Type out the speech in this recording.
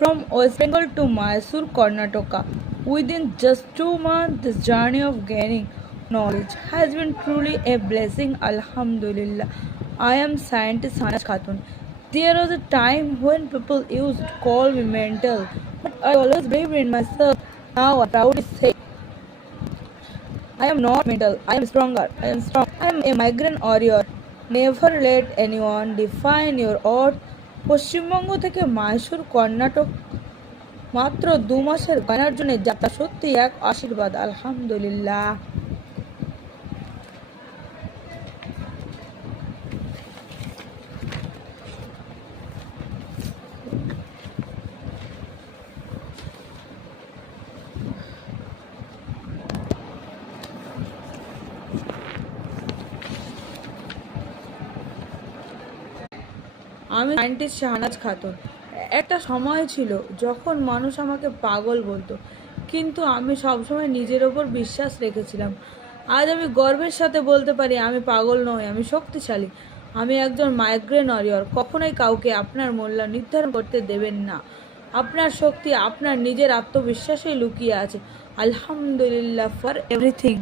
From West Bengal to Mysore, Karnataka, within just 2 months, this journey of gaining knowledge has been truly a blessing. Alhamdulillah. I am scientist Hanaj Khatun. There was a time when people used to call me mental, but I always believed in myself. Now I proudly say, I am not mental. I am stronger. I am strong. I am a migrant warrior. Never let anyone define your worth. Paschimbanga থেকে মাইসুর কর্ণাটক মাত্র 2 মাসের জ্ঞানার্জনের যাত্রা সত্যি এক আশীর্বাদ। আলহামদুলিল্লাহ। আমি scientist Shahnaz Khatun. একটা সময় ছিল যখন মানুষ আমাকে পাগল বলতো, কিন্তু আমি সবসময় নিজের ওপর বিশ্বাস রেখেছিলাম। আজ আমি গর্বের সাথে বলতে পারি, আমি পাগল নই, আমি শক্তিশালী। আমি একজন মাইগ্রেন ওয়ারিয়র। কখনোই কাউকে আপনার মূল্য নির্ধারণ করতে দেবেন না। আপনার শক্তি আপনার নিজের আত্মবিশ্বাসেই লুকিয়ে আছে। আলহামদুলিল্লাহ ফর এভরিথিং।